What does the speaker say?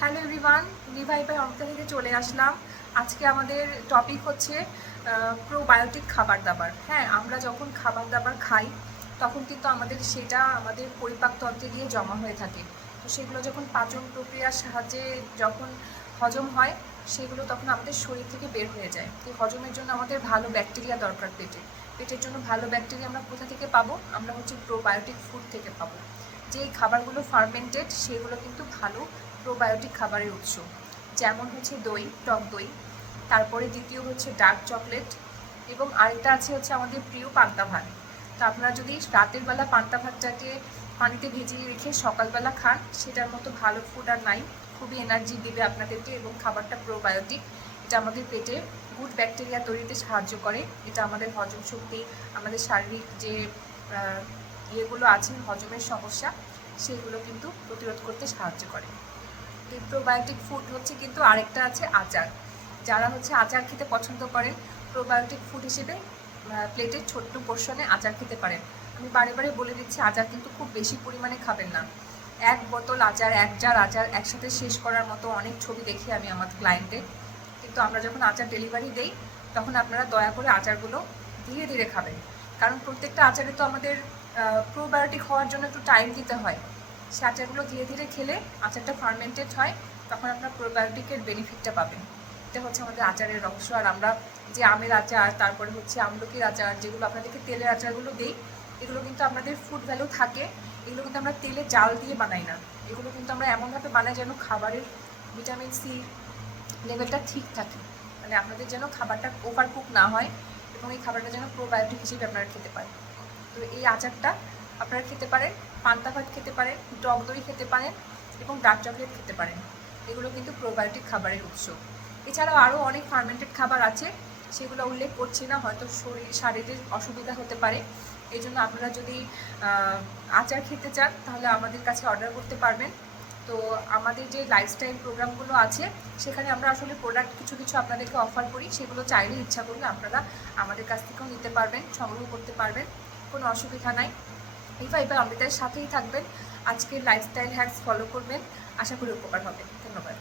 Hello everyone, রিভাই by Amrita থেকে চলে আসলাম। আজকে আমাদের টপিক হচ্ছে প্রোবায়োটিক খাবার দাবার। হ্যাঁ, আমরা যখন খাবার দাবার খাই তখন কিন্তু সেটা আমাদের পরিপাকতন্ত্রে গিয়ে জমা হয়ে থাকে। তো সেগুলো যখন পাচন প্রক্রিয়ার সাহায্যে যখন হজম হয়, সেগুলো তখন আমাদের শরীর থেকে বের হয়ে যায়। এই হজমের জন্য আমাদের ভালো ব্যাকটেরিয়া দরকার। পেটের জন্য ভালো ব্যাকটেরিয়া আমরা কোথা থেকে পাবো? আমরা হচ্ছে প্রোবায়োটিক ফুড থেকে পাবো। যেই খাবারগুলো ফার্মেন্টেড সেগুলো কিন্তু ভালো প্রোবায়োটিক খাবারের উৎস। যেমন হচ্ছে দই, টক দই, তারপরে দ্বিতীয় হচ্ছে ডার্ক চকলেট, এবং আরেকটা হচ্ছে আমাদের প্রিয় পান্তা ভাত। তো আপনারা যদি রাতের বেলা পান্তা ভাতটাকে পানিতে ভিজিয়ে রেখে সকালবেলা খান, সেটার মতো ভালো ফুড আর নাই। খুবই এনার্জি দেবে আপনাদেরকে, এবং খাবারটা প্রোবায়োটিক। এটা আমাদের পেটে গুড ব্যাকটেরিয়া তৈরিতে সাহায্য করে। এটা আমাদের হজম শক্তি, আমাদের শারীরিক যে ইয়েগুলো আছে, হজমের সমস্যা, সেগুলো কিন্তু প্রতিরোধ করতে সাহায্য করে। এই প্রোবায়োটিক ফুড হচ্ছে কিন্তু আরেকটা আছে আচার। যারা হচ্ছে আচার খেতে পছন্দ করেন, প্রোবায়োটিক ফুড হিসেবে প্লেটের ছোট্ট পোর্শনে আচার খেতে পারেন। আমি বারে বারে বলে দিচ্ছি, আচার কিন্তু খুব বেশি পরিমাণে খাবেন না। এক বোতল আচার, এক জার আচার একসাথে শেষ করার মতো অনেক ছবি দেখি আমি আমার ক্লায়েন্টের। কিন্তু আমরা যখন আচার ডেলিভারি দেই, তখন আপনারা দয়া করে আচারগুলো ধীরে ধীরে খাবেন। কারণ প্রত্যেকটা আচারে তো আমাদের প্রোবায়োটিক হওয়ার জন্য একটু টাইম দিতে হয়। সে আচারগুলো ধীরে ধীরে খেলে আচারটা ফার্মেন্টেড হয়, তখন আপনার প্রোবায়োটিকের বেনিফিটটা পাবেন। এটা হচ্ছে আমাদের আচারের রহস্য। আর আমরা যে আমের আচার, তারপরে হচ্ছে আমলকির আচার, যেগুলো আপনাদেরকে তেলের আচারগুলো দিই, এগুলো কিন্তু আপনাদের ফুড ভ্যালু থাকে। এগুলো কিন্তু আমরা তেলে জাল দিয়ে বানাই না। এগুলো কিন্তু আমরা এমনভাবে বানাই যেন খাবারের ভিটামিন সি লেভেলটা ঠিক থাকে, মানে আপনাদের যেন খাবারটা ওভার কুক না হয়, এবং এই খাবারটা যেন প্রোবায়োটিক হিসেবে আপনারা খেতে পারেন। তো এই আচারটা আপনারা খেতে পারেন, পান্তা ভাত খেতে পারেন, টক দই খেতে পারেন, এবং ডার্ক চকলেট খেতে পারেন। এগুলো কিন্তু প্রোবায়োটিক খাবারের উৎস। এছাড়াও আরও অনেক ফার্মেন্টেড খাবার আছে, সেগুলো উল্লেখ করছি না, হয়তো শারীরিক অসুবিধা হতে পারে। এই জন্য আপনারা যদি আচার খেতে চান, তাহলে আমাদের কাছে অর্ডার করতে পারবেন। তো আমাদের যে লাইফস্টাইল প্রোগ্রামগুলো আছে, সেখানে আমরা আসলে প্রোডাক্ট কিছু কিছু আপনাদেরকে অফার করি। সেগুলো চাইলে, ইচ্ছা করলে আপনারা আমাদের কাছ থেকেও নিতে পারবেন, সংগ্রহ করতে পারবেন, কোনো অসুবিধা নাই। এবার আমাদের সাথেই থাকবেন, আজকের লাইফস্টাইল হ্যাকস ফলো করবেন, আশা করি উপকার হবে। ধন্যবাদ।